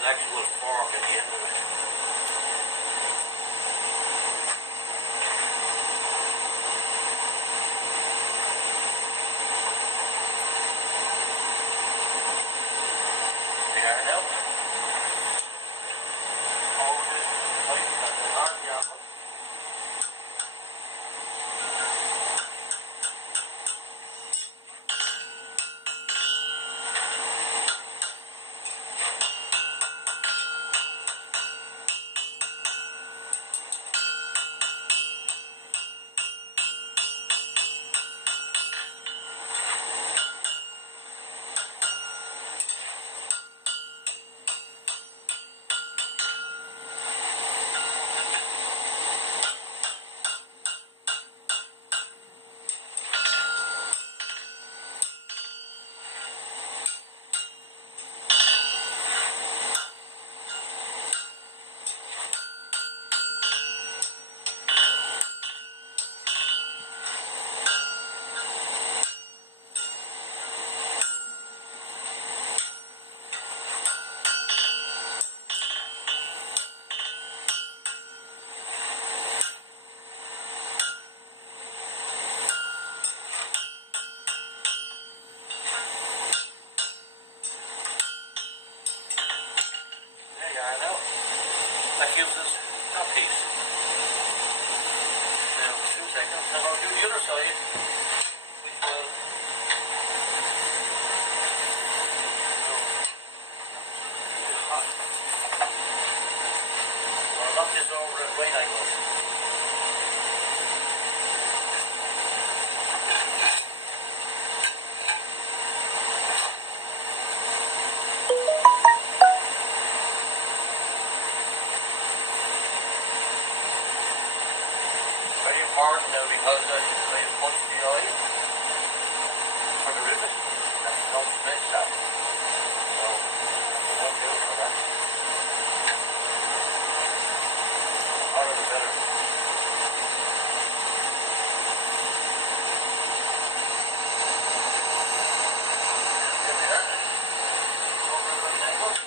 an actual fork at the end of it. They are now. Hold it tight and hard the apple. That gives us that piece. Now, 2 seconds, and I'll do the other side, which will go hot. I'll knock this over at right angles. Very important now because I have punched the oil for the rivet and don't smash that. So watch out for that. The hotter the better. There we are. Over at right angles.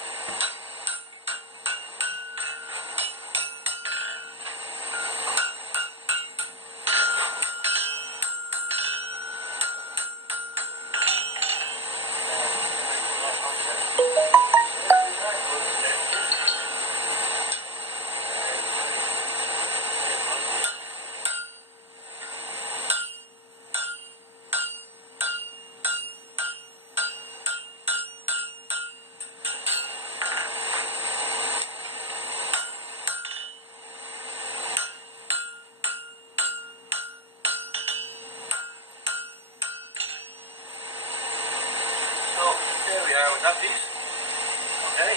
So there we are with that piece. Okay.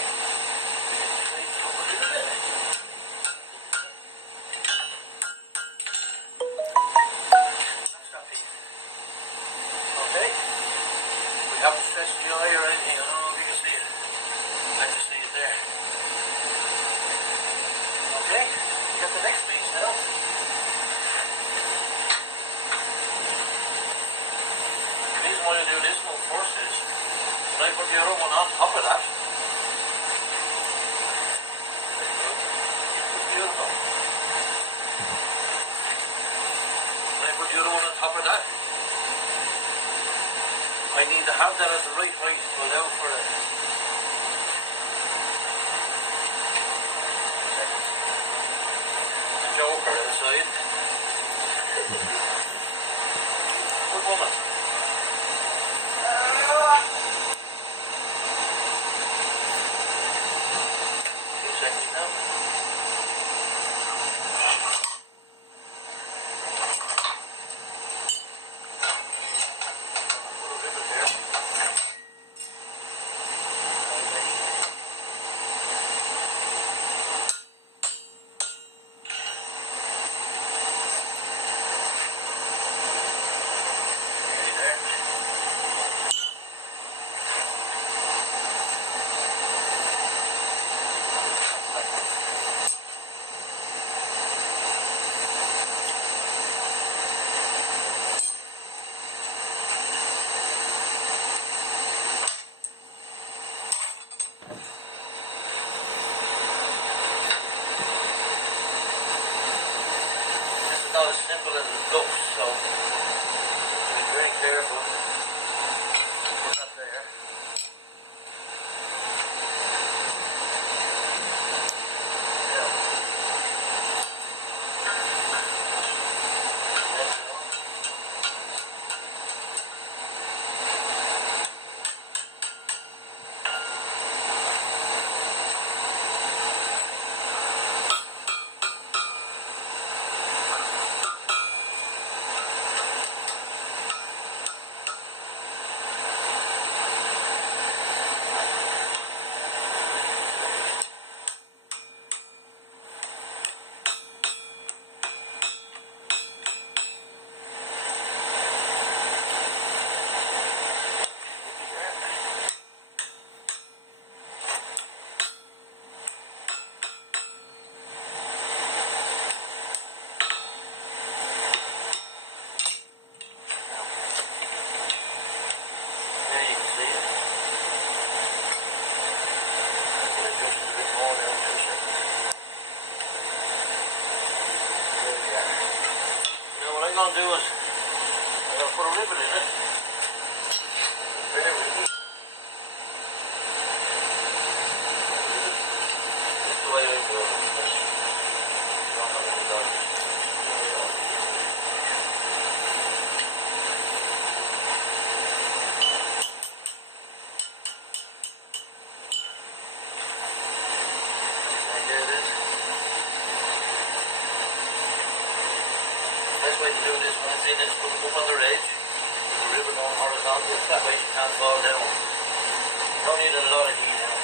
That's that piece. Okay. We haven't stretched the eye or anything. I don't know if you can see it. Let you see it there. Okay. We got the next piece now. The reason why I do this one first is when I put the other one on top of that. It's beautiful. When I put the other one on top of that, I need to have that at the right height to allow for it. The joker inside. Good woman. 2 seconds now. Put a rivet there. put them up on their edge, with the river going horizontal, that way she can't fall down. Don't need a lot of heat now.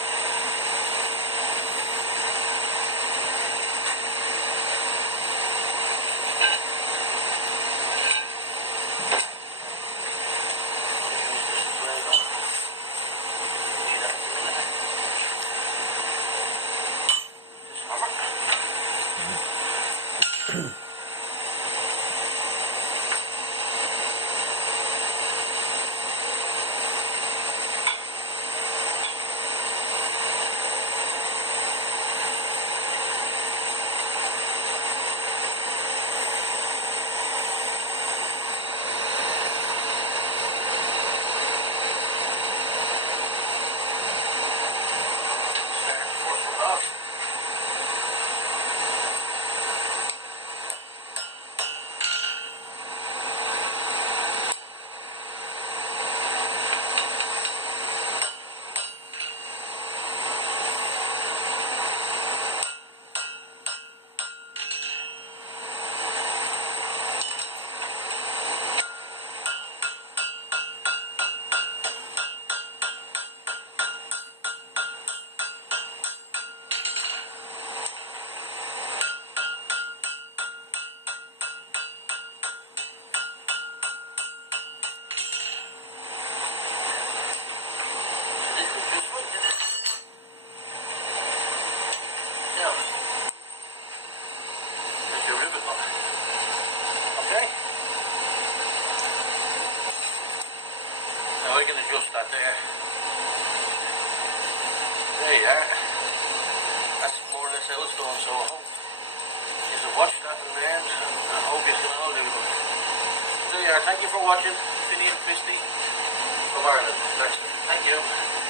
Now I can adjust that there. There you are. That's more or less how it's done, so I hope you watch that and learn, and I hope you can all do it. There you are. Thank you for watching. Finian Christie from Ireland. Thank you.